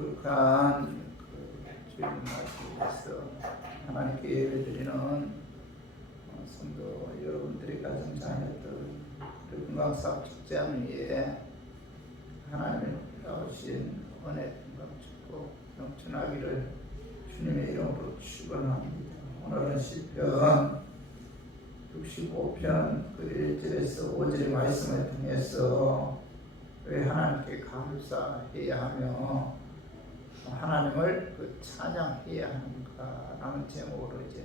거룩한 주님 말씀에서 하나님께 예배드리는 성도 여러분들이 가진 자녀들 건강사업 축제하는 위에 하나님의 나오신 은혜 건강 축복 넘쳐나기를 주님의 이름으로 축원합니다. 오늘은 시편 65편 그 1절에서 5절의 말씀을 통해서 왜 하나님께 감사해야 하며 하나님을 찬양해야 하는가 라는 제목으로 이제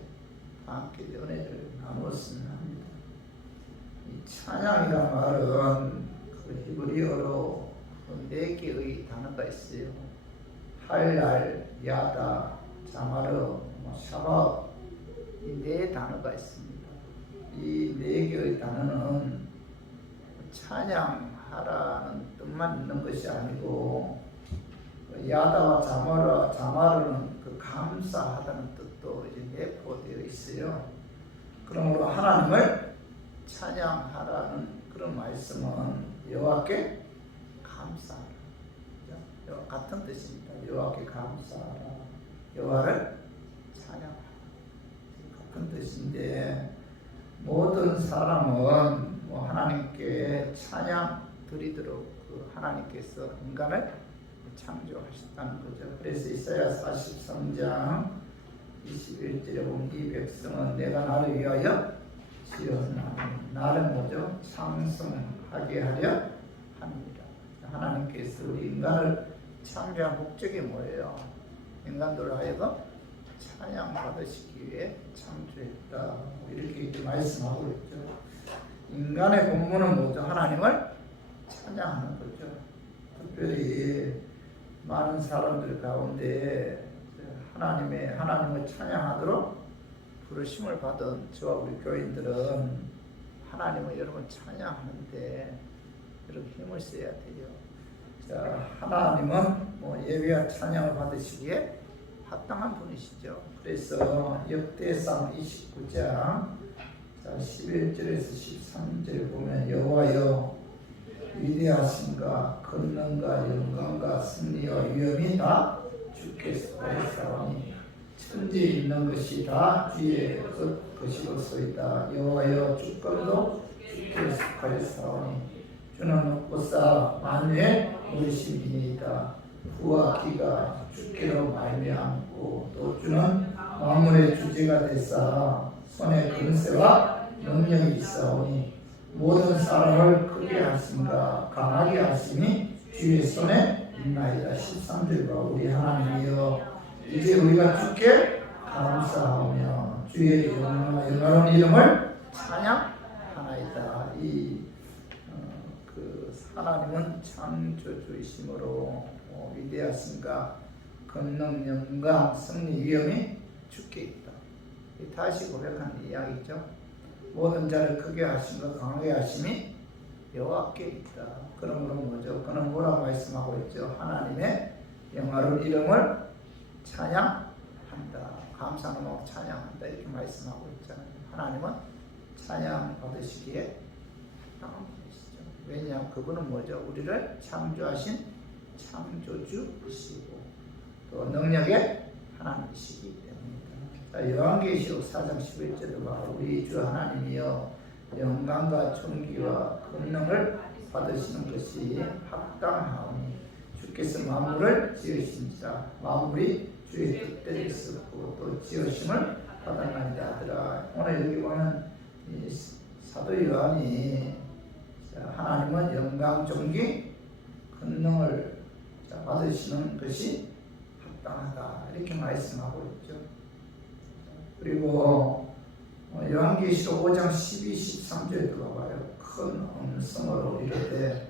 함께 은혜를 나누었으면 합니다. 이 찬양이란 말은 그 히브리어로 4개의 단어가 있어요. 할랄, 야다, 자마르, 샤바 이 4단어가 있습니다. 이 4개의 단어는 찬양하라는 뜻만 있는 것이 아니고 야다와 자마르는 그 감사하다는 뜻도 이제 내포되어 있어요. 그러므로 하나님을 찬양하라는 그런 말씀은 여호와께 감사하라. 같은 뜻입니다. 여호와께 감사하라. 여호와를 찬양하라. 같은 뜻인데 모든 사람은 하나님께 찬양 드리도록 그 하나님께서 인간을 창조하셨다는 거죠. 그래서 이사야 43장 21절에 보면 이 백성은 내가 나를 위하여 지었나니 나를 뭐죠? 창성하게 하려 합니다. 하나님께서 우리 인간을 창조한 목적이 뭐예요? 인간들을 하여금 찬양 받으시기 위해 창조했다. 이렇게 말씀하고 있죠. 인간의 본분은 뭐죠? 하나님을 찬양하는 거죠. 특별히 많은 사람들 가운데 하나님을 찬양하도록 부르심을 받은 저와 우리 교인들은 하나님을 여러분 찬양하는데 여러분 힘을 써야 돼요. 자, 하나님은 예배와 찬양을 받으시기에 합당한 분이시죠. 그래서 역대상 29장 11절에서 13절에 보면 여호와여 위대하심과 권능과 영광과 승리와 위엄이 다 주께서 하셨사오니 천지에 있는 것이 다 주의 것이로소이다. 여호와여 주권도 주께서 하셨사오니 주는 높고사 만유의 무리심이니이다. 부와 기가 주께로 말미암고 또 주는 만물의 주제가 되사 손에 권세와 능력이 있사오니 모든 사람을 크게 하심과 강하게 하심이 주의 손에 있나이다. 13절과 우리 하나님이여 이제 우리가 주께 감사하며 주의 영광스러운 이름을 찬양하나이다. 그 하나님은 창조주이심으로 위대하심과 권능, 영광, 승리, 위엄이 주께 있다. 다시 고백하는 이야기죠. 모든 자를 크게 하심과 강하게 하심이 여호와께 있다. 그러므로 뭐죠? 그는 뭐라고 말씀하고 있죠? 하나님의 영화로운 이름을 찬양한다. 감사하고 찬양한다. 이렇게 말씀하고 있잖아요. 하나님은 찬양 받으시기에 합당한 분이시죠. 왜냐하면 그분은 뭐죠? 우리를 창조하신 창조주이시고 또 능력의 하나님이시기 때문입니다. 요한계시록 4장 11절에 봐 우리 주 하나님이여 영광과 존귀와 권능을 받으시는 것이 합당하오니 주께서 만물을 지으신지라 만물이 주의 뜻대로 있었고 또 지으심을 받았나이다 하더라. 오늘 여기 보면 사도 요한이 하나님은 영광, 존귀, 권능을 받으시는 것이 합당하다 이렇게 말씀하고 있죠. 그리고 요한계시록 5장 12, 13절에도 봐봐요. 큰 음성으로 이르되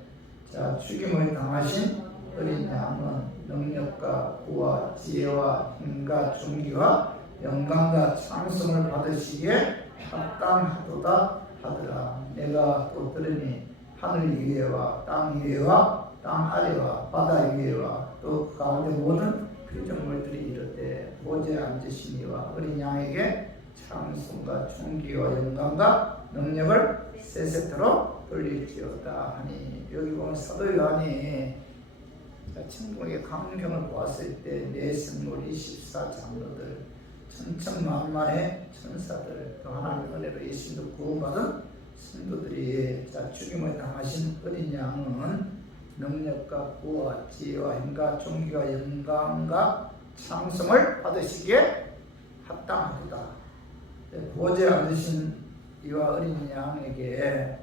자 죽임을 당하신 어린 양은 능력과 구와 지혜와 힘과 존귀와 영광과 찬송을 받으시기에 합당하도다 하더라. 내가 또 들으니 하늘 위에와 땅 위에와 땅 아래와 바다 위에와 또 그 가운데 모든 피조물들이 이르되 보좌에 앉으시니와 어린 양에게 찬송과 존귀와 영광과 능력을 세세토록 돌릴지어다 하니 여기 보면 사도 요한이 자, 천국의 광경을 보았을 때 내 생물 24장로들 천천만만의 천사들 또 하나님의 은혜로 예수님도 구원받은 성도들이 자, 죽임을 당하신 어린 양은 능력과 구와 지혜와 힘과 존귀와 영광과 찬송을 받으시기에 합당하도다. 보좌에 앉으신 이와 어린 양에게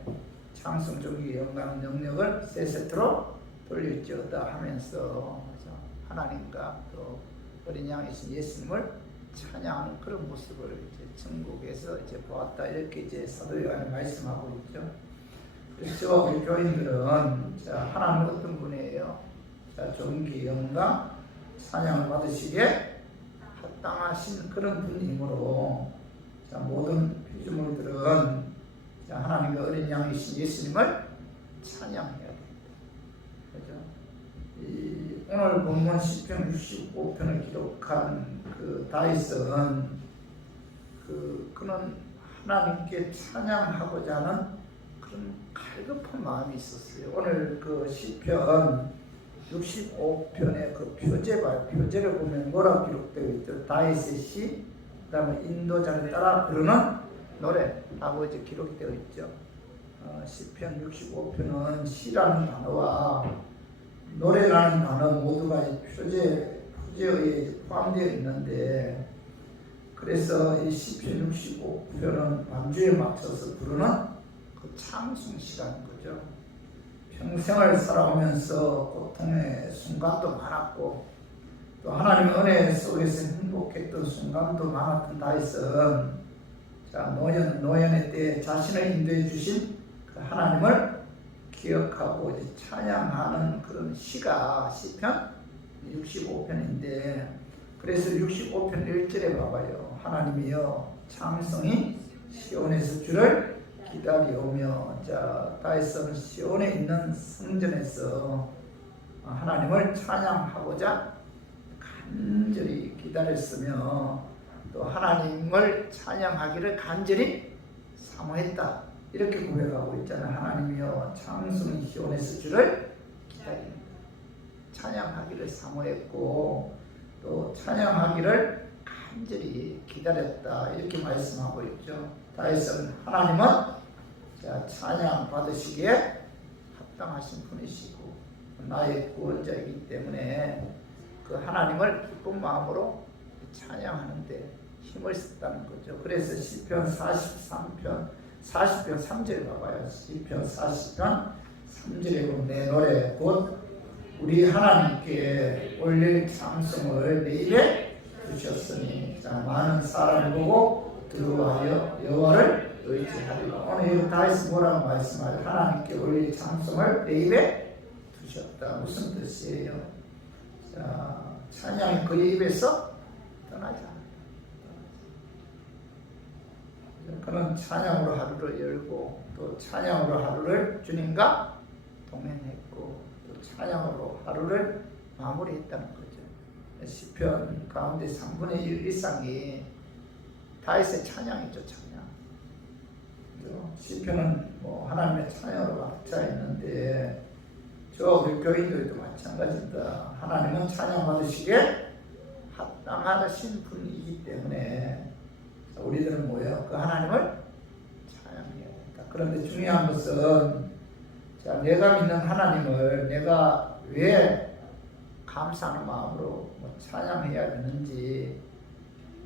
찬송, 존귀, 영광, 능력을 세 세트로 돌릴지어다 하면서 하나님과 또 어린 양이신 예수님을 찬양하는 그런 모습을 이제 천국에서 이제 보았다, 이렇게 이제 사도 요한이 말씀하고 있죠. 그래서 우리 교인들은 자, 하나님은 어떤 분이에요? 자, 존귀, 영광, 찬양을 받으시기에 합당하신 그런 분이므로 자, 모든 피조물들은 자, 하나님과 어린 양이신 예수님을 찬양해야 됩니다. 그죠? 오늘 본문 시편 65편을 기록한 그 다윗은 그는 하나님께 찬양하고자 하는 그런 갈급한 마음이 있었어요. 오늘 그 시편 65편의 그 표제를 보면 뭐라고 기록되어 있죠? 다윗의 시, 그 다음에 인도자를 따라 부르는 노래 라고 이제 기록이 되어 있죠. 시편 65편은 시라는 단어와 노래라는 단어 모두가 표제에 포함되어 있는데, 그래서 이 시편 65편은 반주에 맞춰서 부르는 그 찬송 시라는 거죠. 평생을 살아오면서 고통의 순간도 많았고 또 하나님의 은혜 속에서 행복했던 순간도 많았던 다윗은 자, 노년의 때에 자신을 인도해 주신 그 하나님을 기억하고 이제 찬양하는 그런 시가 시편 65편인데, 그래서 65편 1절에 봐봐요. 하나님이여 찬송이 시온에서 주를 기다리오며, 자, 다윗은 시온에 있는 성전에서 하나님을 찬양하고자 간절히 기다렸으며 또 하나님을 찬양하기를 간절히 사모했다, 이렇게 고백하고 있잖아요. 하나님이여 찬송이 시온에서 주를 기다립니다. 찬양하기를 사모했고 또 찬양하기를 간절히 기다렸다, 이렇게 말씀하고 있죠. 다윗은 하나님은 찬양 받으시기에 합당하신 분이시고 나의 구원자이기 때문에 그 하나님을 기쁜 마음으로 찬양하는데 힘을 썼다는 거죠. 그래서 시편 40편 3절에 봐봐요. 시편 40편 3절에 보면 내 노래 곧 우리 하나님께 올릴 찬송을 내 입에 두셨으니, 자, 많은 사람을 보고 두려워하여 여호와를 의지하리라. 오늘 다윗이 뭐라고 말씀하죠? 하나님께 올릴 찬송을 내 입에 두셨다. 무슨 뜻이에요? 자, 찬양이 그의 입에서 떠나지 않아요. 그는 찬양으로 하루를 열고 또 찬양으로 하루를 주님과 동행했고 또 찬양으로 하루를 마무리했다는 거죠. 시편 가운데 3분의 1 이상이 다윗의 찬양이죠. 찬양. 시편은 뭐 하나님의 찬양으로 가득 차 있는데 저 우리 교인들도 마찬가지입니다. 하나님은 찬양 받으시기에 합당하신 분이기 때문에 우리들은 뭐예요? 그 하나님을 찬양해야 된다. 그런데 중요한 것은 자, 내가 믿는 하나님을 내가 왜 감사하는 마음으로 찬양해야 되는지,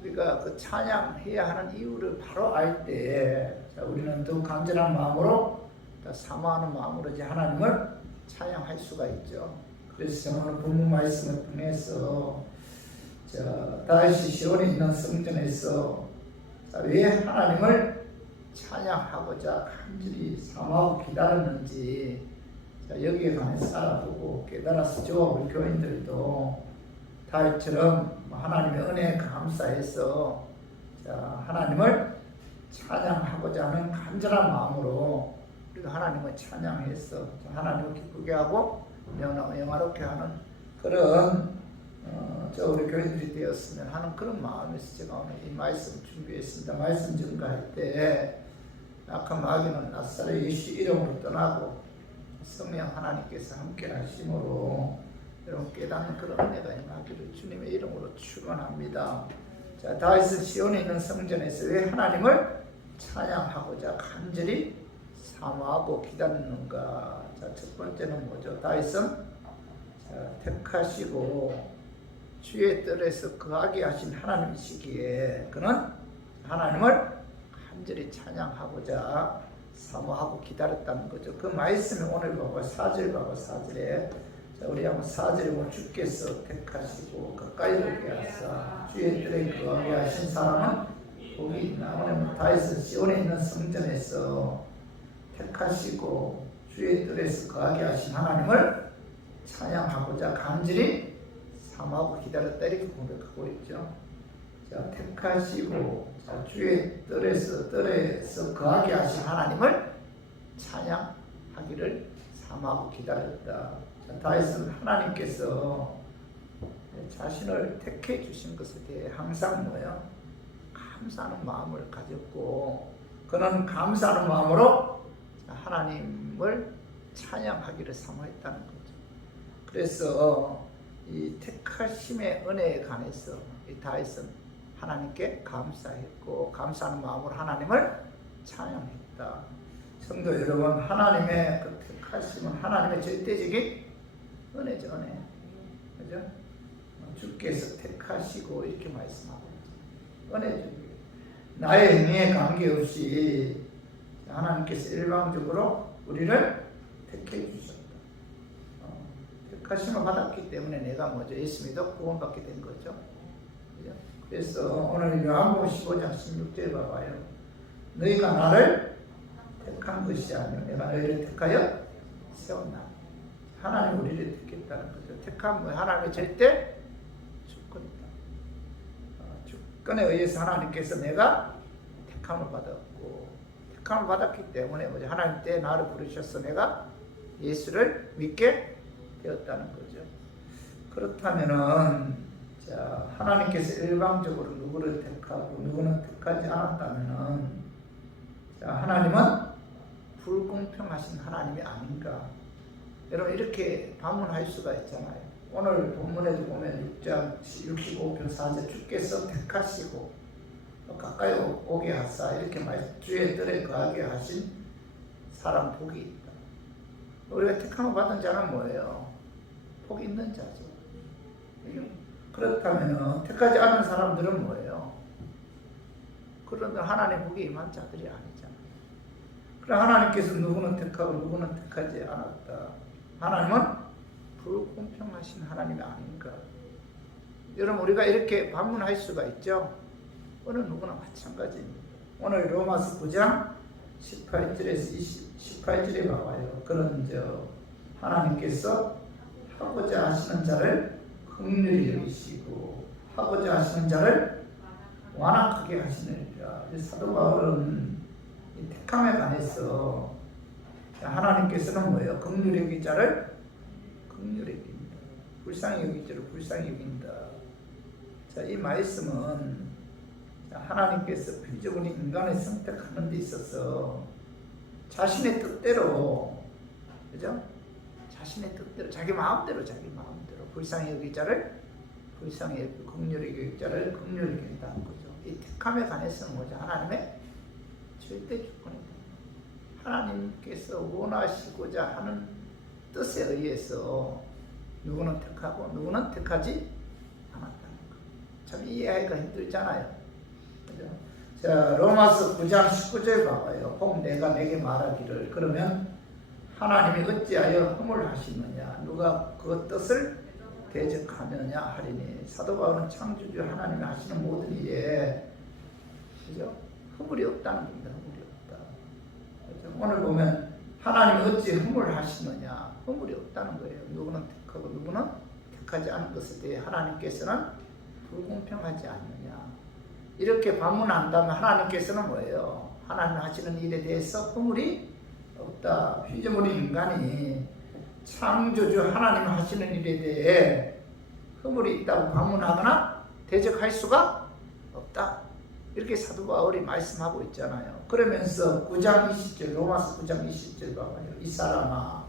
우리가 그 찬양해야 하는 이유를 바로 알 때 우리는 더 간절한 마음으로 사모하는 마음으로 이제 하나님을 찬양할 수가 있죠. 그래서 오늘 본문 말씀을 통해서 다윗이 시온에 있는 성전에서 왜 하나님을 찬양하고자 간절히 사모하고 기다렸는지 여기에 관해서 알아보고 깨달았죠. 우리 교인들도 다윗처럼 하나님의 은혜에 감사해서 하나님을 찬양하고자 하는 간절한 마음으로 우리가 하나님을 찬양해서 하나님을 기쁘게 하고 영화롭게 하는 그런 우리 교인들이 되었으면 하는 그런 마음에서 제가 오늘 이 말씀 준비했습니다. 말씀 전가할 때 악한 마귀는 나사렛 예수 이름으로 떠나고 성령 하나님께서 함께 하심으로 여러분 깨닫는 그런 은혜가 임하기를 주님의 이름으로 축원합니다. 자, 다윗은 시온에 있는 성전에서 왜 하나님을 찬양하고자 간절히 사모하고 기다리는가? 자, 첫 번째는 뭐죠? 다윗은 택하시고 주의 뜰에서 거하게 하신 하나님이시기에 그는 하나님을 간절히 찬양하고자 사모하고 기다렸다는 거죠. 그 말씀이 오늘 보고 4절 보고 4절에 자, 우리 한번 4절에 보면 주께서 택하시고 가까이 오게 하사 주의 뜰에 거하게 하신 사람은 복이 있나. 오늘 다윗은 시온에 있는 성전에서 택하시고 주의 뜰에서 거하게 하신 하나님을 찬양하고자 간절히 사모하고 기다렸다 이렇게 고백하고 있죠. 자, 택하시고 자, 주의 뜰에서 거하게 하신 하나님을 찬양하기를 사모하고 기다렸다. 자, 다윗은 하나님께서 자신을 택해 주신 것에 대해 항상 뭐예요? 감사하는 마음을 가졌고 그는 감사하는 마음으로 하나님을 찬양하기를 사모했다는 거죠. 그래서 이 택하심의 은혜에 관해서 이 다윗은 하나님께 감사했고 감사하는 마음으로 하나님을 찬양했다. 성도 여러분, 하나님의 그 택하심은 하나님의 절대적인 은혜죠, 은혜. 그죠? 주께서 택하시고 이렇게 말씀하고 있죠. 은혜죠. 나의 행위에 관계없이 하나님께서 일방적으로 우리를 택해 주셨다. 택하심을 받았기 때문에 내가 뭐죠? 예수 믿어 구원받게 된 거죠. 그죠? 그래서 오늘 요한복음 15장 16절에 봐봐요. 너희가 나를 택한 것이 아니요 내가 너희를 택하여 세웠나. 하나님 우리를 택했다는 거죠. 택한 뭐 하나님의 절대 주권이다. 주권에 의해서 하나님께서 내가 택함을 받았고 택함을 받았기 때문에 뭐죠? 하나님 때 나를 부르셔서 내가 예수를 믿게 되었다는 거죠. 그렇다면은 자, 하나님께서 일방적으로 누구를 택하고 누구는 택하지 않았다면은 자, 하나님은 불공평하신 하나님이 아닌가? 여러분 이렇게 반문할 수가 있잖아요. 오늘 본문에도 보면 6장 65편 4절 주께서 택하시고 가까이 오게 하사 이렇게 주의 뜰에 거하게 하신 사람 복이 있다. 우리가 택함을 받은 자는 뭐예요? 복이 있는 자죠. 그렇다면 택하지 않은 사람들은 뭐예요? 그런데 하나님 복이 임한 자들이 아니잖아요. 그럼 하나님께서 누구는 택하고 누구는 택하지 않았다. 하나님은 불공평하신 하나님이 아닌가. 여러분 우리가 이렇게 반문할 수가 있죠. 어느 누구나 마찬가지입니다. 오늘 로마서 9장 18절에서 18절에 봐봐요. 그런 하나님께서 하고자 하시는 자를 긍휼히 여기시고 하고자 하시는 자를 완악하게 하시느니라. 사도 바울은 이 택함에 관해서 하나님께서는 뭐예요? 긍휼히 여긴 자를 긍휼히 여긴다. 불쌍히 여긴 자를 불쌍히 여긴다. 자, 이 말씀은 하나님께서 필적으로 인간을 선택하는 데 있어서 자신의 뜻대로, 그죠? 자신의 뜻대로, 자기 마음대로 불쌍히 여길 자를 불쌍히 여기고 긍휼히 여길 자를 긍휼히 여긴다는 거죠. 이 택함에 관해서는 뭐죠? 하나님의 절대 주권입니다. 하나님께서 원하시고자 하는 뜻에 의해서 누구는 택하고 누구는 택하지 않았다는 거. 참 이해하기가 힘들잖아요. 그죠? 자, 로마서 9장 19절 봐봐요. 혹 내가 내게 말하기를 그러면 하나님이 어찌하여 허물 하시느냐 누가 그 뜻을 대적하느냐 하리니. 사도 바울은 창조주 하나님이 하시는 모든 일에 그죠? 허물이 없다는 겁니다. 허물이 없다. 그죠? 오늘 보면 하나님이 어찌 허물 하시느냐 허물이 없다는 거예요. 누구는 택하고 누구는 택하지 않은 것에 대해 하나님께서는 불공평하지 않느냐 이렇게 반문한다면 하나님께서는 뭐예요? 하나님 하시는 일에 대해서 허물이 없다. 피조물인 인간이 창조주 하나님 하시는 일에 대해 허물이 있다고 반문하거나 대적할 수가 없다. 이렇게 사도 바울이 말씀하고 있잖아요. 그러면서 9장 20절 로마서 9장 20절 봐봐요. 이 사람아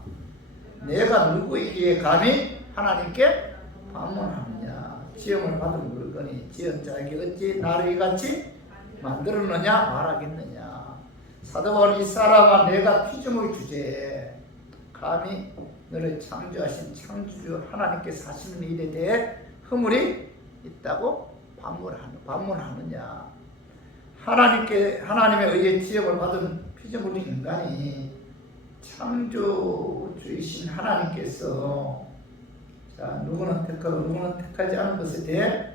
내가 누구에게 감히 하나님께 반문하느냐. 지음을 받은 물건이 지은 자에게 어찌 나를 이같이 만들었느냐 말하겠느냐. 사도 바울은 이 사람아 내가 피조물 주제에 감히 너를 창조하신 창조주 하나님께서 하시는 일에 대해 허물이 있다고 반문하느냐. 하나님에 의해 지음을 받은 피조물 인간이 창조주이신 하나님께서 누구는 택하고 누구는 택하지 않은 것에 대해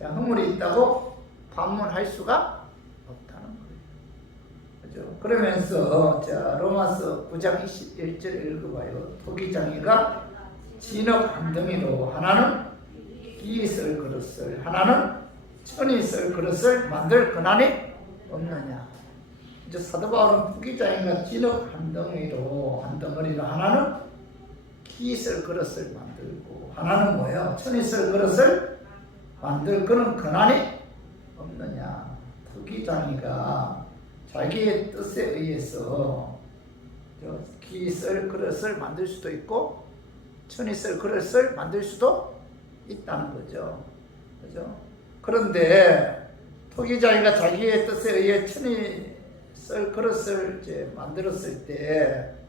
허물이 있다고 반문할 수가 없다는 거예요. 그죠? 그러면서 로마서 9장 21절 읽어봐요. 토기장이가 진흙 한 덩이로 하나는 기이 쓸 그릇을 하나는 천이 쓸 그릇을 만들 권한이 없느냐. 이제 사도 바울은 토기장이가 진흙 한 덩이로 한 덩어리로 하나는 기이 쓸 그릇을 만들고 하나는 뭐예요? 천이 쓸 그릇을 만들 그런 권한이 없느냐. 토기장이가 자기의 뜻에 의해서 기이 쓸 그릇을 만들 수도 있고 천이 쓸 그릇을 만들 수도 있다는 거죠. 그죠? 그런데 토기장이가 자기의 뜻에 의해 천이 쓸 그릇을 이제 만들었을 때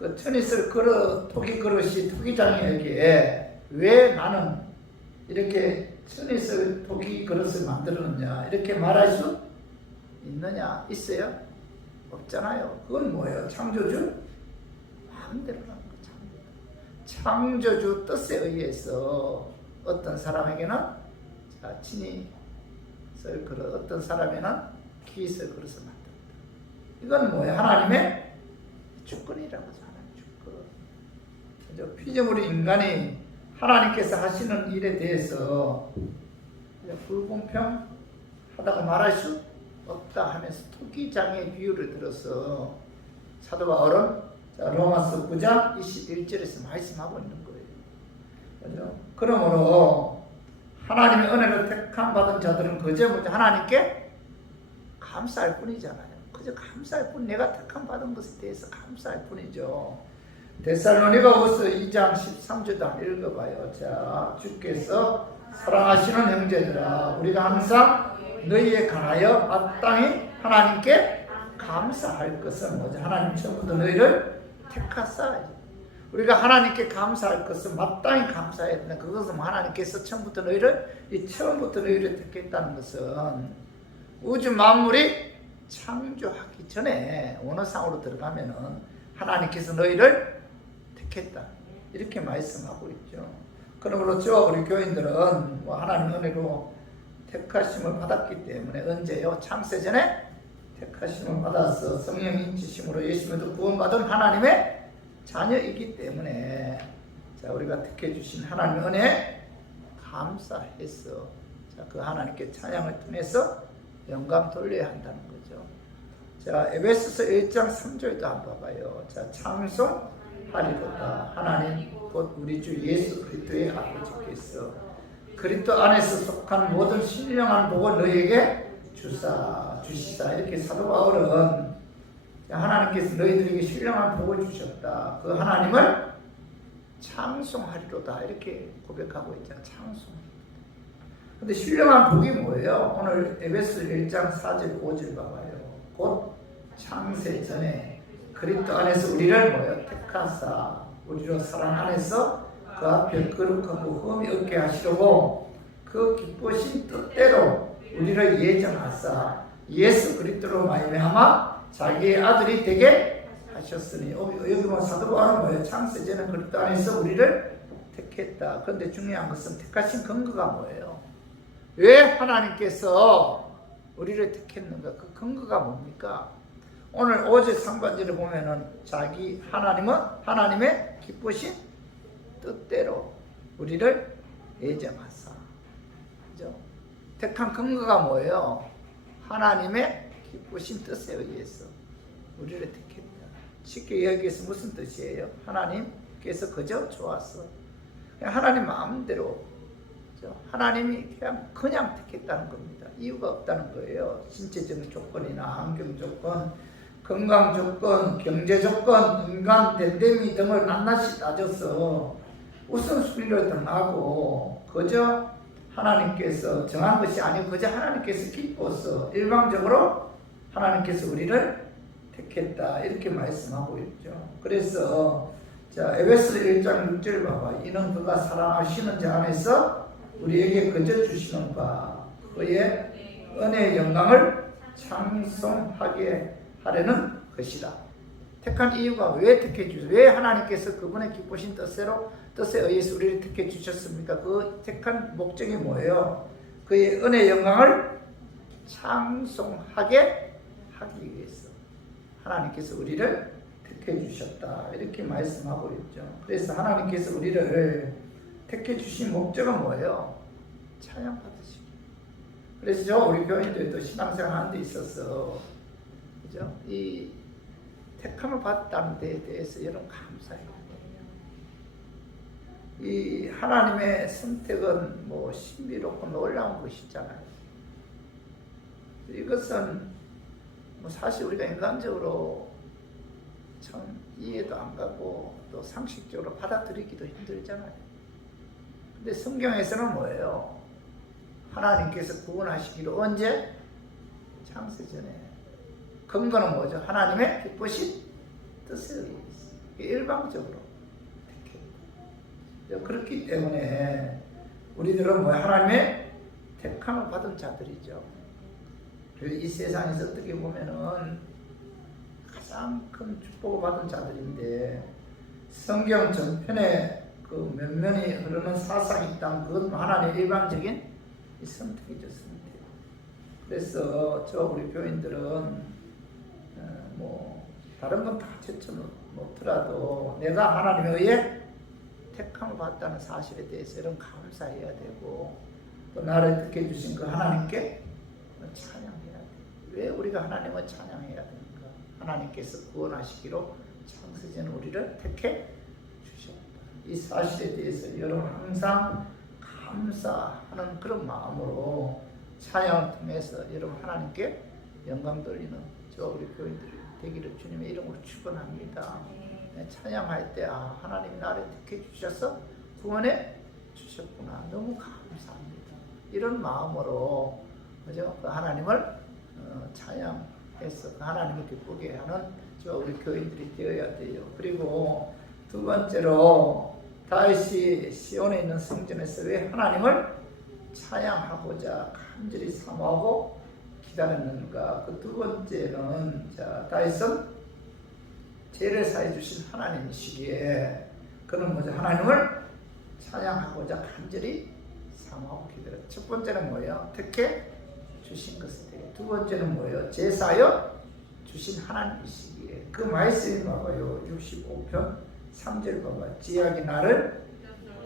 그 천이 쓸 그릇, 토기 그릇이 토기장이에게 왜 나는 이렇게 천이 쓸 토기 그릇을 만들었느냐 이렇게 말할 수 있느냐? 있어요? 없잖아요. 그건 뭐예요? 창조주 마음대로라는 거죠. 창조주 뜻에 의해서 어떤 사람에게는 친히 쓸 그릇, 어떤 사람에는 기 쓸 그릇을 만든다. 이건 뭐예요? 하나님의 주권이라고 하죠. 하나님 주권. 그죠? 피조물의 인간이 하나님께서 하시는 일에 대해서 불공평하다고 말할 수 없다 하면서 토기장의 비유를 들어서 사도 바울은 로마서 9장 21절에서 말씀하고 있는 거예요. 그죠? 그러므로 하나님의 은혜를 택함 받은 자들은 그저 하나님께 감사할 뿐이잖아요. 그저 감사할 뿐, 내가 택함 받은 것에 대해서 감사할 뿐이죠. 데살로니가후서 2장 13절도 한번 읽어봐요. 자, 주께서 사랑하시는 형제들아, 우리가 항상 너희에 관하여 마땅히 하나님께 감사할 것은 뭐죠? 하나님 처음부터 너희를 택하사. 우리가 하나님께 감사할 것은 마땅히 감사해야 된다. 그것은 하나님께서 처음부터 너희를 택했다는 것은 우주 만물이 창조하기 전에 원어상으로 들어가면은 하나님께서 너희를 택했다. 이렇게 말씀하고 있죠. 그러므로 저와 우리 교인들은 하나님 은혜로 택하심을 받았기 때문에 언제요? 창세전에 택하심을 받아서 성령 인치심으로 예수님도 구원받은 하나님의 자녀이기 때문에 우리가 택해 주신 하나님의 은혜에 감사해서 그 하나님께 찬양을 통해서 영광 돌려야 한다는 거죠. 에베소서 1장 3절도 한번 봐봐요. 찬송하리로다. 하나님 곧 우리 주 예수 그리스도의 아버지께서 그리스도 안에서 속한 모든 신령한 복을 너희에게 주시사. 이렇게 사도 바울은 하나님께서 너희들에게 신령한 복을 주셨다. 그 하나님을 창송하리로다. 이렇게 고백하고 있잖아요. 창송. 근데 신령한 복이 뭐예요? 오늘 에베소 1장 4절 5절 봐봐요. 곧 창세 전에 그리스도 안에서 우리를 뭐예요? 택하사 우리로 사랑 안에서 그 앞에 거룩하고 흠이 없게 하시려고 그 기쁘신 뜻대로 우리를 예정하사 예수 그리스도로 말미암아 자기의 아들이 되게 하셨으니. 여기 사도 바울은 뭐예요? 창세 전에 그리스도 안에서 우리를 택했다. 그런데 중요한 것은 택하신 근거가 뭐예요? 왜 하나님께서 우리를 택했는가? 그 근거가 뭡니까? 오늘 5절 상반절에 보면은 하나님의 기쁘신 뜻대로 우리를 예정하사. 그죠? 택한 근거가 뭐예요? 하나님의 기쁘신 뜻에 의해서 우리를 택했다. 쉽게 여기서 무슨 뜻이에요? 하나님께서 그저 좋았어. 하나님 마음대로 하나님이 그냥 택했다는 겁니다. 이유가 없다는 거예요. 신체적인 조건이나 환경 조건, 건강 조건, 경제 조건, 인간 댐댐이 등을 낱낱이 따져서 우선순위로 등하고 그저 하나님께서 정한 것이 아니고 그저 하나님께서 기뻐서 일방적으로 하나님께서 우리를 택했다 이렇게 말씀하고 있죠. 그래서 자 에베소 1장 6절 봐봐. 이는 그가 사랑하시는 자 안에서 우리에게 거저 주시는 바 그의 은혜의 영광을 찬송하게 하려는 것이다. 택한 이유가 왜 택해 주셨어요? 왜 하나님께서 그분의 기쁘신 뜻에 의해서 우리를 택해 주셨습니까? 그 택한 목적이 뭐예요? 그의 은혜의 영광을 찬송하게 하기 위해서 하나님께서 우리를 택해 주셨다 이렇게 말씀하고 있죠. 그래서 하나님께서 우리를 택해 주신 목적은 뭐예요? 찬양 받으시기. 그래서 우리 교인들도 신앙생활 하는 데 있어서 그죠? 이 택함을 받았다는 데에 대해서 여러분 감사해요. 이 하나님의 선택은 뭐 신비롭고 놀라운 것이잖아요. 이것은 뭐 사실 우리가 인간적으로 참 이해도 안 가고 또 상식적으로 받아들이기도 힘들잖아요. 근데 성경에서는 뭐예요? 하나님께서 구원하시기로 언제? 창세전에. 근거는 뭐죠? 하나님의 기쁘신 뜻에 의해서 일방적으로 택했다. 그렇기 때문에 우리들은 뭐야? 하나님의 택함을 받은 자들이죠. 이 세상에서 어떻게 보면은 가장 큰 축복을 받은 자들인데 성경 전편에 그 면면이 흐르는 사상이 있다면 그건 하나님의 일방적인 이 선택이죠, 선택. 그래서 저 우리 교인들은 뭐 다른 건 다 제쳐 놓더라도 내가 하나님에 의해 택함을 받았다는 사실에 대해서 여러분 감사해야 되고 또 나를 택해 주신 그 하나님께 찬양해야 돼. 왜 우리가 하나님을 찬양해야 되는가? 하나님께서 구원하시기로 창세전 우리를 택해 주셨다. 이 사실에 대해서 여러분 항상 감사하는 그런 마음으로 찬양을 통해서 여러분 하나님께 영광 돌리는 저 우리 교인들이 되기를 주님의 이름으로 축원합니다. 찬양할 때 하나님이 나를 택해 주셔서 구원해 주셨구나. 너무 감사합니다. 이런 마음으로 그죠? 하나님을 찬양해서 하나님을 기쁘게 하는 저 우리 교인들이 되어야 돼요. 그리고 두 번째로 다윗이 시온에 있는 성전에서 왜 하나님을 찬양하고자 간절히 사모하고 기다렸는가? 그 두 번째는 자 다윗은 죄를 사해 주신 하나님이시기에 그는 뭐죠? 하나님을 찬양하고자 간절히 사모하고 기다렸다. 첫 번째는 뭐예요? 택해 주신 것에 대해. 두 번째는 뭐예요? 죄 사하여 주신 하나님이시기에. 그 말씀이 봐봐요. 65편 3절 봐봐. 지약이 나를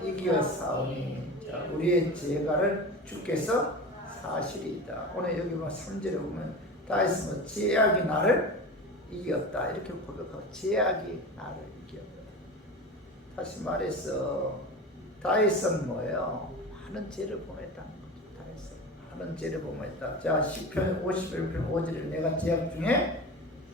이기었사오니 우리의 죄가를 주께서 사실이다. 오늘 여기 보면 3절에 보면 다윗은 지약이 나를 이겼다 이렇게 고백하고 지약이 나를 이겼다. 다시 말해서 다윗은 뭐예요? 많은 죄를 범했다는 거죠. 다윗은 많은 죄를 범했다. 자 시편 51편 5절에 내가 죄악 중에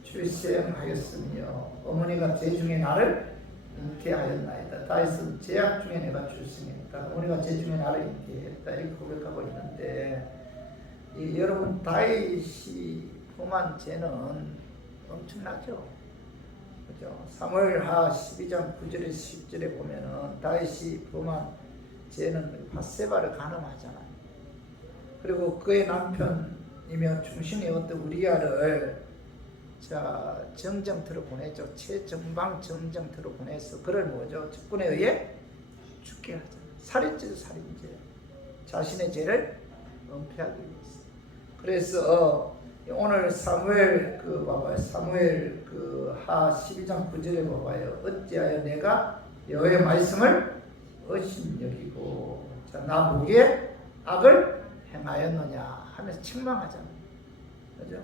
출생하였으며 어머니가 죄 중에 나를 잉태하였나이다. 다윗은 죄악 중에 내가 출생했다. 어머니가 죄 중에 나를 잉태했다. 이렇게 고백하고 있는데 여러분 다윗이 범한 죄는 엄청나죠. 그죠? 사무엘하 12장 9절에 10절에 보면은 다윗이 범한 죄는 밧세바를 간음하잖아요. 그리고 그의 남편이며 충신이었던 우리아를 자 정정터로 보내죠. 최정방 정정터로 보내서 그를 뭐죠? 직분에 의해 죽게 하잖아요. 살인죄도 살인죄. 자신의 죄를 은폐하기 위해서. 그래서 오늘 사무엘 봐봐요. 사무엘 하 12장 9절에 봐봐요. 어찌하여 내가 여호와의 말씀을 의심여기고 나 보기에 악을 행하였느냐 하면서 책망하잖아요. 그죠?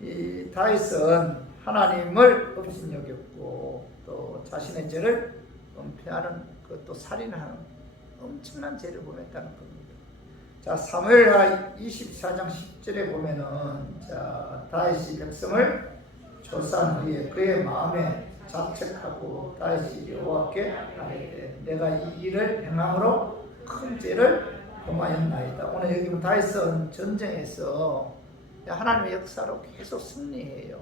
이 다윗은 하나님을 업신여겼고 또 자신의 죄를 은폐하는 또 살인하는 엄청난 죄를 범했다는 겁니다. 자 사무엘하 24장 10절에 보면은 자 다윗이 백성을 조사한 후에 그의 마음에 자책하고 다시 여호와께 아뢰되 내가 이 일을 행함으로 큰 죄를 범하였나이다. 오늘 여기 다윗은 전쟁에서 하나님의 역사로 계속 승리해요.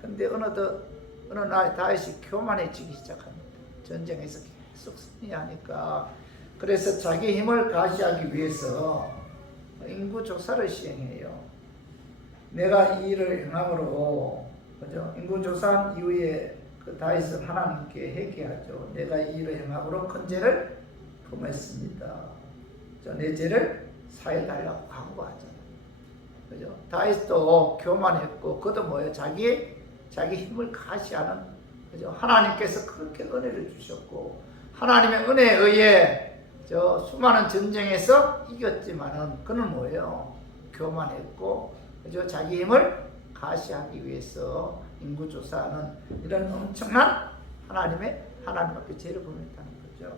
근데 어느 날 다윗이 교만해지기 시작합니다. 전쟁에서 계속 승리하니까. 그래서 자기 힘을 가시하기 위해서 인구 조사를 시행해요. 내가 이 일을 행함으로, 그죠? 인구 조사한 이후에 그 다윗은 하나님께 회개하죠. 내가 이 일을 행함으로 큰 죄를 범했습니다. 내 죄를 사해달라고 강구하잖아요. 그죠? 다윗도 교만했고, 그도 뭐예요? 자기 힘을 가시하는, 그죠? 하나님께서 그렇게 은혜를 주셨고, 하나님의 은혜에 의해 수많은 전쟁에서 이겼지만은, 그는 뭐예요? 교만했고, 그죠? 자기 힘을 가시하기 위해서 인구조사하는 이런 엄청난 하나님 앞에 죄를 범했다는 거죠.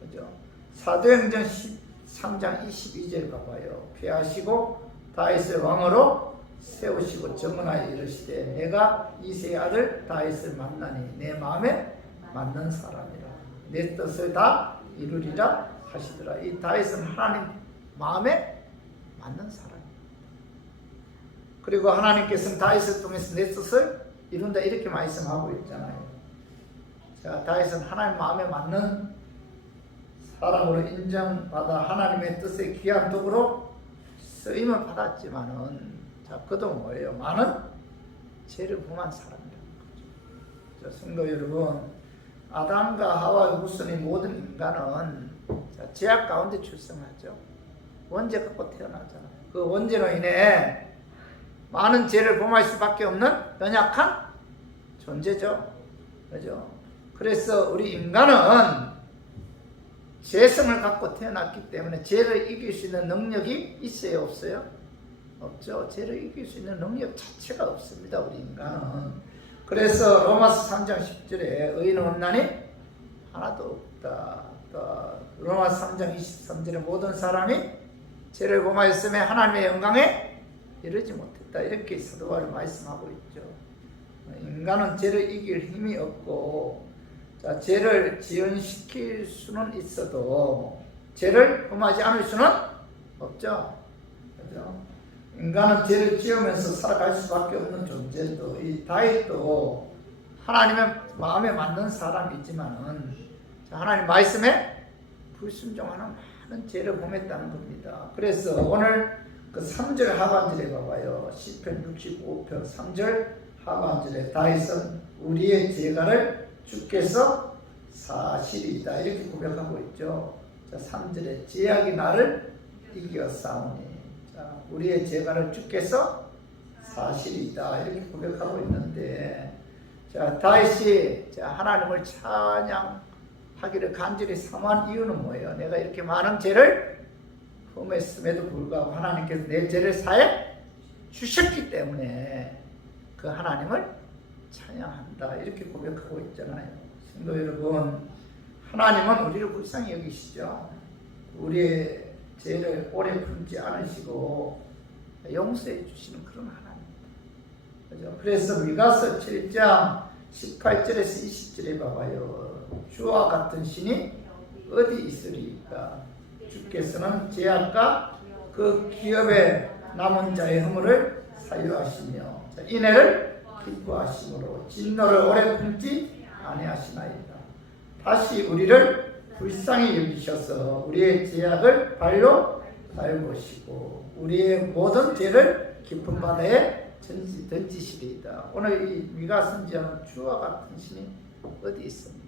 그죠? 사도행전 13장 22절 봐봐요. 피하시고 다윗을 왕으로 세우시고 정언하여 이르시되 내가 이새의 아들 다윗을 만나니 내 마음에 맞는 사람이라 내 뜻을 다 이루리라 하시더라. 이 다윗은 하나님 마음에 맞는 사람이에요. 그리고 하나님께서는 다윗을 통해서 내 뜻을 이룬다 이렇게 말씀하고 있잖아요. 자, 다윗은 하나님 마음에 맞는 사람으로 인정받아 하나님의 뜻에 귀한 도구로 쓰임을 받았지만은, 자, 그도 뭐예요? 많은 죄를 범한 사람이라는 거죠. 자, 성도 여러분, 아담과 하와의 후손인 모든 인간은 죄악 가운데 출생하죠. 원죄 갖고 태어나잖아요. 그 원죄로 인해 많은 죄를 범할 수밖에 없는 연약한 존재죠. 그죠? 그래서 우리 인간은 죄성을 갖고 태어났기 때문에 죄를 이길 수 있는 능력이 있어요? 없어요? 없죠. 죄를 이길 수 있는 능력 자체가 없습니다. 우리 인간은. 그래서 로마서 3장 10절에 의인은 없나니 하나도 없다. 또 로마서 3장 23절에 모든 사람이 죄를 범하였으며 하나님의 영광에 이르지 못했다. 이렇게 사도 바울이 말씀하고 있죠. 인간은 죄를 이길 힘이 없고, 자, 죄를 지연시킬 수는 있어도 죄를 범하지 않을 수는 없죠. 그죠? 인간은 죄를 지으면서 살아갈 수밖에 없는 존재도, 이 다윗도 하나님의 마음에 맞는 사람이지만은 하나님 말씀에 불순종하는 많은 죄를 범했다는 겁니다. 그래서 오늘 그 3절 하반절에 봐봐요. 시편 65편 3절 하반절에 다윗은 우리의 죄가를 주께서 사실이다 이렇게 고백하고 있죠. 자, 3절에 죄악이 나를 이겨싸우니, 자, 우리의 죄가를 주께서 사실이다 이렇게 고백하고 있는데, 자, 다윗이 하나님을 찬양하기를 간절히 삼한 이유는 뭐예요? 내가 이렇게 많은 죄를 범했음에도 불구하고 하나님께서 내 죄를 사해 주셨기 때문에 그 하나님을 찬양한다 이렇게 고백하고 있잖아요. 성도 여러분, 하나님은 우리를 불쌍히 여기시죠. 우리의 죄를 오래 품지 않으시고 용서해 주시는 그런 하나님입니다. 그죠? 그래서 미가서 7장 18절에서 20절에 봐봐요. 주와 같은 신이 어디 있으리까? 주께서는 죄악과 그 기업에 남은 자의 허물을 사유하시며 인애를 기뻐하심으로 진노를 오래 품지 아니하시나이다. 다시 우리를 불쌍히 여기셔서 우리의 죄악을 발로 밟으시고 우리의 모든 죄를 깊은 바다에 던지시리이다. 오늘 이 미가 선지자는 주와 같은 신이 어디 있습니까?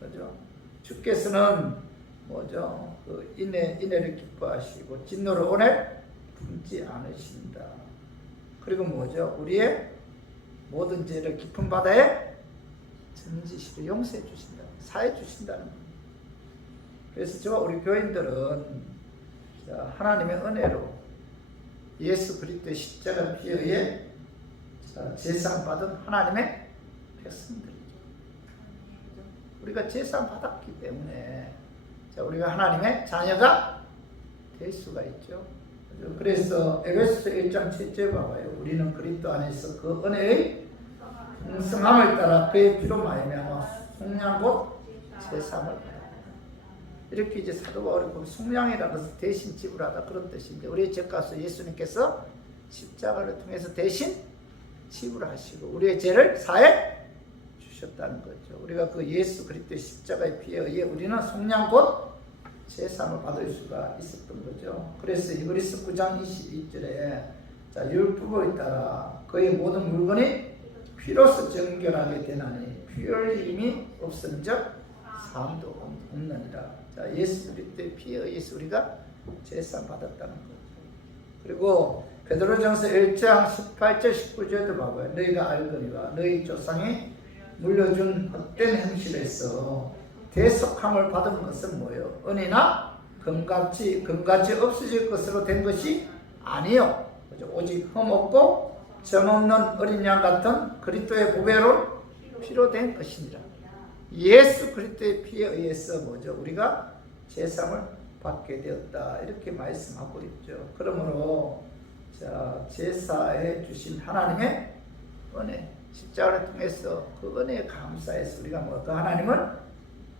그죠? 주께서는 뭐죠? 그 인애를 기뻐하시고 진노를 오래 품지 않으신다. 그리고 뭐죠? 우리의 모든 죄를 깊은 바다에 던지시고 용서해 주신다. 사해 주신다는 겁니다. 그래서 저와 우리 교인들은 하나님의 은혜로 예수 그리스도의 십자가 피에 의해 제사함 받은 하나님의 백성들이죠. 우리가 제사함 받았기 때문에 우리가 하나님의 자녀가 될 수가 있죠. 그래서 에베소서 1장 7절 봐봐요. 우리는 그리스도 안에서 그 은혜의 풍성함을 따라 그의 피로 말미암아 속량 곧 제사함을 받았다. 이렇게 이제 사도 바울이 보면 속량이라는 것은 대신 지불하다 그런 뜻인데 우리의 죄값을 예수님께서 십자가를 통해서 대신 지불하시고 우리의 죄를 사해 주셨다는 거죠. 우리가 그 예수 그리스도의 십자가의 피에 의해 우리는 속량 곧 제사함을 받을 수가 있었던 거죠. 그래서 히브리서 9장 22절에 자, 율법에 따라 그의 모든 물건이 피로서 정결하게 되나니 피 흘림이 없은즉 사함도 없느니라. 자, 예수 그리스도의 피에 의해서 우리가 제사함 받았다는 거죠. 그리고 베드로전서 1장 18절 19절도 봐봐요. 너희가 알거니와 너희 조상이 물려준 헛된 행실에서 대속함을 받은 것은 뭐예요? 은혜나 금같이 없어질 것으로 된 것이 아니요. 오직 흠없고 점없는 어린 양 같은 그리스도의 보배로운 피로 된 것이니라. 예수 그리스도의 피에 의해서 뭐죠? 우리가 제사함을 받게 되었다. 이렇게 말씀하고 있죠. 그러므로 자, 제사해 주신 하나님의 은혜, 십자가를 통해서 그 은혜에 감사해서 우리가 그 하나님을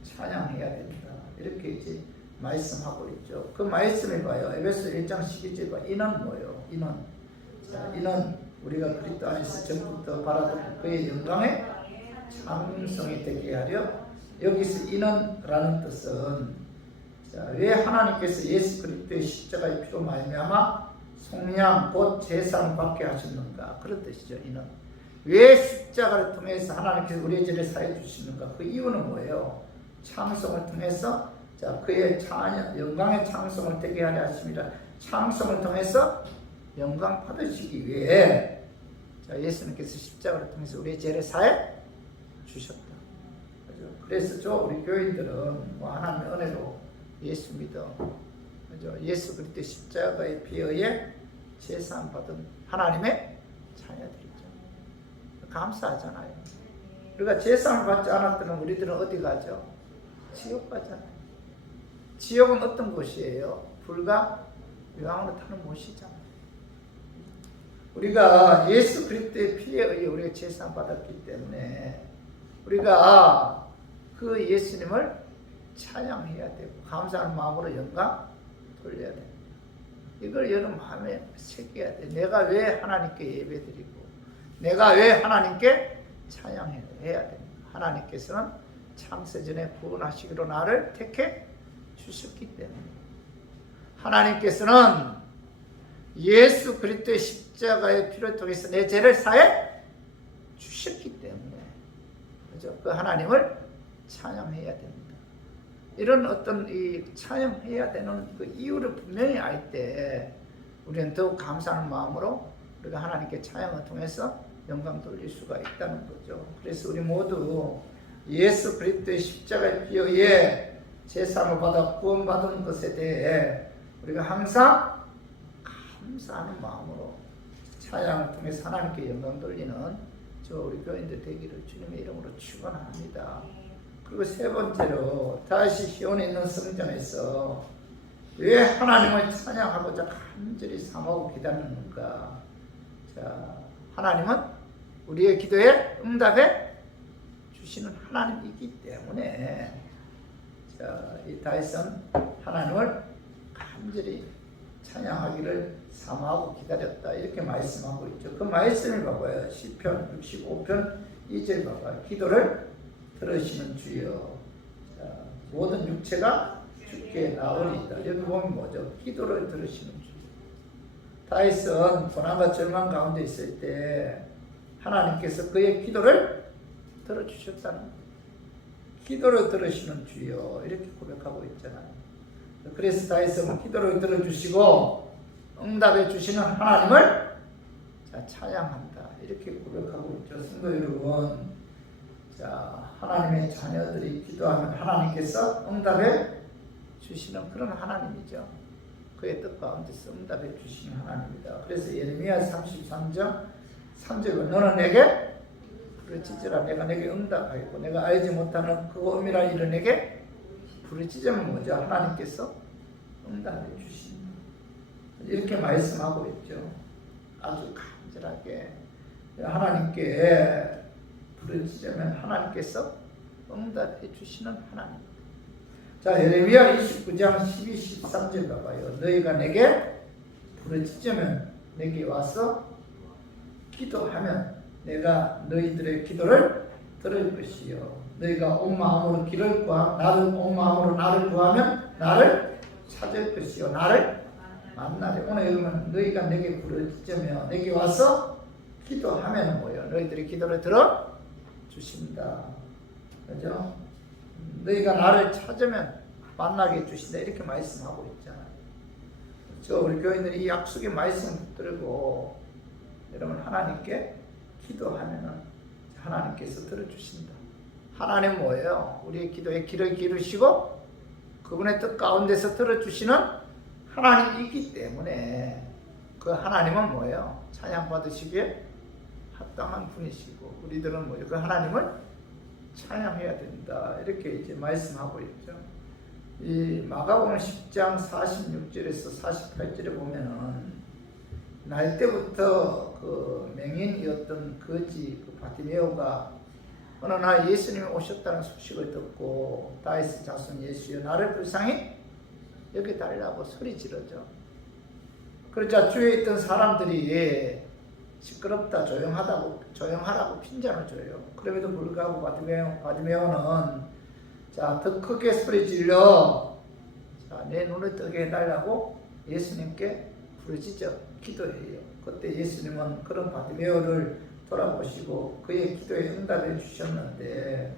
찬양해야 된다. 이렇게 이제 말씀하고 있죠. 그 말씀을 봐요. 에베소 1장 12절 봐. 이는 뭐예요? 이는 우리가 그리스도 안에서 전부터 바라던 그의 영광의 참성이 되게 하려. 여기서 이는라는 뜻은 자, 왜 하나님께서 예수 그리스도의 십자가의 피로 말미암아 속량 곧 제사함을 받게 하셨는가? 그런 뜻이죠. 이는 왜 십자가를 통해서 하나님께서 우리의 죄를 사해 주시는가? 그 이유는 뭐예요? 창성을 통해서 자, 그의 영광의 창성을 되게 하려 하십니다. 창성을 통해서 영광 받으시기 위해 자, 예수님께서 십자가를 통해서 우리의 죄를 사해 주셨다. 그래서 우리 교인들은 뭐 하나님의 은혜로 예수 믿어. 그죠? 예수 그리스도의 십자가의 피에 의해 제사함 받은 하나님의 자녀들이죠. 감사하잖아요. 우리가 제사함을 받지 않았다면 우리들은 어디 가죠? 지옥 가잖아요. 지옥은 어떤 곳이에요? 불과 유황으로 타는 못이잖아요. 우리가 예수 그리스도의 피에 의해 우리가 제사함 받았기 때문에 우리가 그 예수님을 찬양해야 되고 감사하는 마음으로 영광 돌려야 됩니다. 이걸 여러분 마음에 새겨야 돼. 내가 왜 하나님께 예배드리고 내가 왜 하나님께 찬양해야 됩니다. 하나님께서는 창세전에 구원하시기로 나를 택해 주셨기 때문에 하나님께서는 예수 그리스도의 십자가의 피를 통해서 내 죄를 사해 주셨기 때문에 그죠? 그 하나님을 찬양해야 됩니다. 이런 어떤 이 찬양해야 되는 그 이유를 분명히 알 때 우리는 더욱 감사하는 마음으로 우리가 하나님께 찬양을 통해서 영광 돌릴 수가 있다는 거죠. 그래서 우리 모두 예수 그리스도의 십자가의 피에 의해 제사함을 받아 구원받은 것에 대해 우리가 항상 감사하는 마음으로 찬양을 통해서 하나님께 영광 돌리는 우리 교인들 되기를 주님의 이름으로 축원합니다. 그리고 세 번째로 다시 시온에 있는 성전에서 왜 하나님을 찬양하고자 간절히 삼하고 기다리는가? 자, 하나님은 우리의 기도에 응답해 주시는 하나님이기 때문에 자, 이 다윗은 하나님을 간절히 찬양하기를 사모하고 기다렸다. 이렇게 말씀하고 있죠. 그 말씀을 봐봐요. 시편 65편 2절 봐봐요. 기도를 들으시는 주여. 자, 모든 육체가 주께 나오리이다. 여기 보면 뭐죠? 기도를 들으시는 주여. 다윗은 고난과 절망 가운데 있을 때 하나님께서 그의 기도를 들어주셨다는 거예요. 기도를 들으시는 주여. 이렇게 고백하고 있잖아요. 그래서 다윗은 기도를 들어주시고 응답해 주시는 하나님을 자, 찬양한다. 이렇게 고백하고 있죠. 성도 여러분, 자, 하나님의 자녀들이 기도하면 하나님께서 응답해 주시는 그런 하나님이죠. 그의 뜻 가운데서 응답해 주시는 하나님입니다. 그래서 예레미야 33장 3절은 너는 내게 부르짖으라. 내가 내게 응답하겠고 내가 알지 못하는 그 은밀한 일을 내게 부르짖으면 뭐죠? 하나님께서 응답해 주신다. 이렇게 말씀하고 있죠. 아주 간절하게 하나님께 부르짖으면 하나님께서 응답해 주시는 하나님. 자, 예레미야 29장 12, 13절 봐봐요. 너희가 내게 부르짖으면 내게 와서 기도하면 내가 너희들의 기도를 들을 것이요. 너희가 온 마음으로 나를 구하면 나를 찾을 것이요. 나를 만나리. 오늘 여러분 너희가 내게 부르짖으며 내게 와서 기도하면 뭐예요? 너희들의 기도를 들어 주신다. 그죠? 너희가 나를 찾으면 만나게 해주신다. 이렇게 말씀하고 있잖아요. 우리 교인들이 이 약속의 말씀 붙들고 여러분 하나님께 기도하면은 하나님께서 들어주신다. 하나님 뭐예요? 우리의 기도에 귀를 기르시고 그분의 뜻 가운데서 들어주시는 하나님이기 때문에 그 하나님은 뭐예요? 찬양받으시기에 합당한 분이시고 우리들은 뭐예요? 그 하나님을 찬양해야 된다. 이렇게 이제 말씀하고 있죠. 이 마가복음 10장 46절에서 48절에 보면은 날 때부터 그 맹인이었던 거지 그 바티메오가 어느 날 예수님이 오셨다는 소식을 듣고 다윗의 자손 예수여 나를 불쌍히 여기 달라고 소리 지르죠. 그러자 주위에 있던 사람들이 시끄럽다 조용하라고 핀잔을 줘요. 그럼에도 불구하고 바티메오는 자, 더 크게 소리 질러 자, 내 눈을 뜨게 해달라고 예수님께 부르짖어 기도해요. 그때 예수님은 그런 바티메오를 돌아보시고 그의 기도에 응답해 주셨는데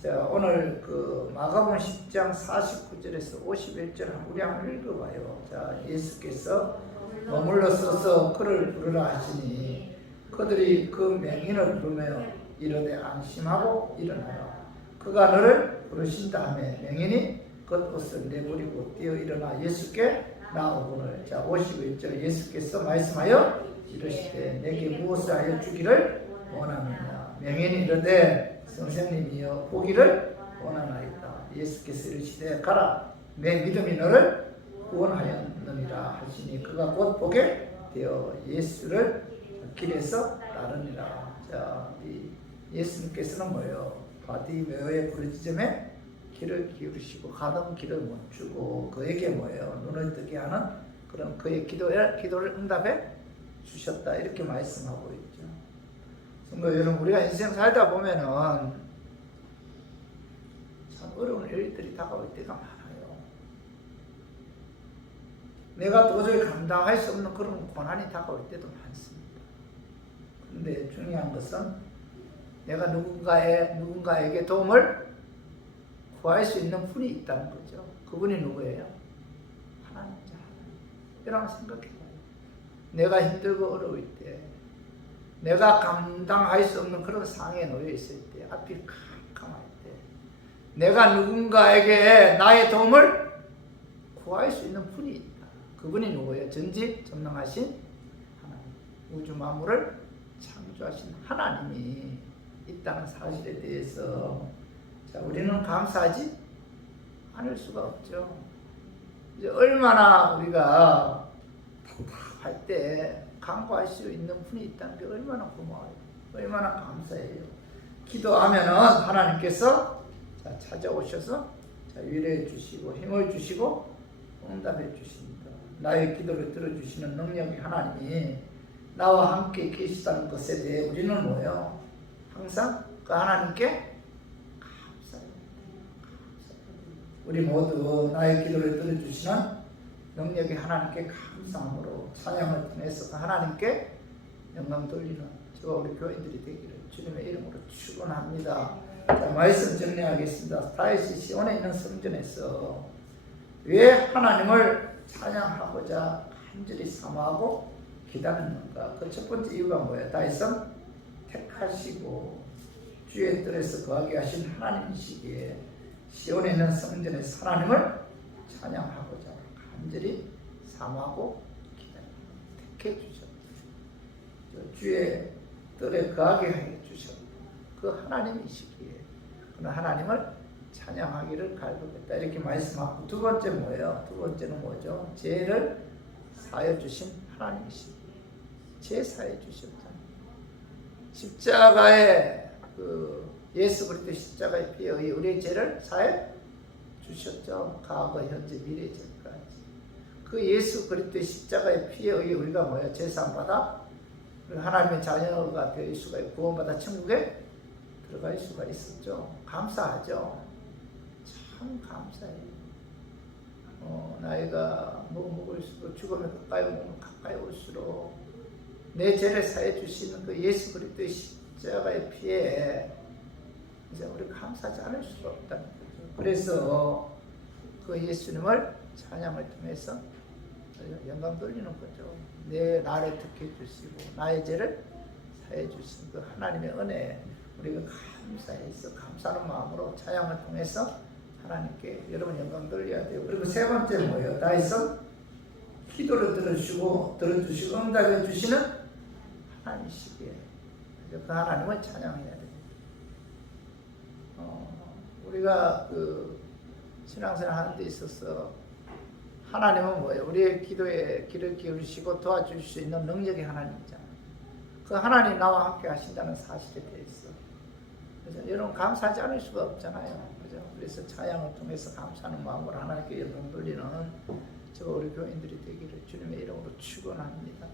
자, 오늘 그 마가복음 10장 49절에서 51절 우리 한번 읽어봐요. 자, 예수께서 머물러 서서 그를 부르라 하시니 그들이 그 맹인을 부르며 이르되 안심하고 일어나라. 그가 너를 부르신다 하며 맹인이 겉옷을 내버리고 뛰어 일어나 예수께 나오거늘. 자, 51절 예수께서 말씀하여 이르시되 내게 무엇을 하여 주기를 원하느냐. 맹인이 이르되 선생님이여 보기를 원하나이다. 예수께서 이르시되 가라 내 믿음이 너를 구원하였느니라 하시니 그가 곧 보게 되어 예수를 길에서 따르니라. 자, 이 예수님께서는 뭐예요? 바티메오의 부르짖음에 귀를 기울이시고 가던 길을 멈추고 그에게 뭐예요? 눈을 뜨게 하는 그런 그의 기도를 응답해 주셨다. 이렇게 말씀하고 있죠. 성도 여러분, 우리가 인생 살다 보면은 참 어려운 일들이 다가올 때가 많아요. 내가 도저히 감당할 수 없는 그런 고난이 다가올 때도 많습니다. 근데 중요한 것은 내가 누군가에게 도움을 구할 수 있는 분이 있다는 거죠. 그분이 누구예요? 하나님이죠. 이라고 생각해봐요. 내가 힘들고 어려울 때, 내가 감당할 수 없는 그런 상황에 놓여 있을 때, 앞이 캄캄할 때, 내가 누군가에게 나의 도움을 구할 수 있는 분이 있다. 그분이 누구예요? 전지전능하신 하나님, 우주 만물을 창조하신 하나님이 있다는 사실에 대해서 자, 우리는 감사하지 않을 수가 없죠. 이제 얼마나 우리가 답답할 때 간구할 수 있는 분이 있다는 게 얼마나 고마워요. 얼마나 감사해요. 기도하면은 하나님께서 자, 찾아오셔서 자, 위로해 주시고 힘을 주시고 응답해 주십니다. 나의 기도를 들어주시는 능력이 하나님이 나와 함께 계시다는 것에 대해 우리는 뭐예요? 항상 그 하나님께 감사해요. 우리 모두 나의 기도를 들어주시는 능력이 하나님께 감사함으로 찬양을 통해서 그 하나님께 영광 돌리는 저와 우리 교인들이 되기를 주님의 이름으로 축원합니다. 자, 말씀 정리하겠습니다. 다윗이 시온에 있는 성전에서 왜 하나님을 찬양하고자 간절히 사모하고 기다렸는가? 그 첫 번째 이유가 뭐예요? 다윗은 택하시고 주의 뜰에서 거하게 하신 하나님이시기에 시온에 있는 성전에서 하나님을 찬양하고자 간절히 사모하고 기다립니다. 택해 주셨다. 주의 뜰에 거하게 해 주셨다. 그 하나님이시기에 그 하나님을 찬양하기를 갈급했다. 이렇게 말씀하고 두 번째 뭐예요? 두 번째는 뭐죠? 죄를 사해 주신 하나님이시기에 죄 사해 주셨잖아요. 십자가에 그 예수 그리스도의 십자가의 피에 의해 우리의 죄를 사해 주셨죠. 과거, 현재, 미래 죄까지. 그 예수 그리스도의 십자가의 피에 의해 우리가 뭐야? 제사함 받아 하나님의 자녀가 될 수가 있고 구원받아 천국에 들어갈 수가 있었죠. 감사하죠. 참 감사해요. 나이가 먹을수록 죽음에 가까이 오면 가까이 올수록 내 죄를 사해 주시는 그 예수 그리스도의 십자가의 피에 이제 우리 감사하지 않을 수가 없다는 거죠. 그래서 그 예수님을 찬양을 통해서 영광 돌리는 거죠. 내 나를 택해 주시고 나의 죄를 사해 주신 그 하나님의 은혜 우리가 감사해서 감사하는 마음으로 찬양을 통해서 하나님께 여러분 영광 돌려야 돼요. 그리고 세 번째 뭐예요? 다윗은 기도를 들어주시고 응답해 주시는 하나님이시기에 그 하나님을 찬양해야 됩니다. 우리가 그 신앙생활 하는 데 있어서 하나님은 뭐예요? 우리의 기도에 귀를 기울이시고 도와줄 수 있는 능력의 하나님이잖아요. 그 하나님 나와 함께 하신다는 사실에 대해서 그래서 여러분 감사하지 않을 수가 없잖아요. 그죠? 그래서 찬양을 통해서 감사하는 마음으로 하나님께 영광 돌리는 저 우리 교인들이 되기를 주님의 이름으로 축원합니다.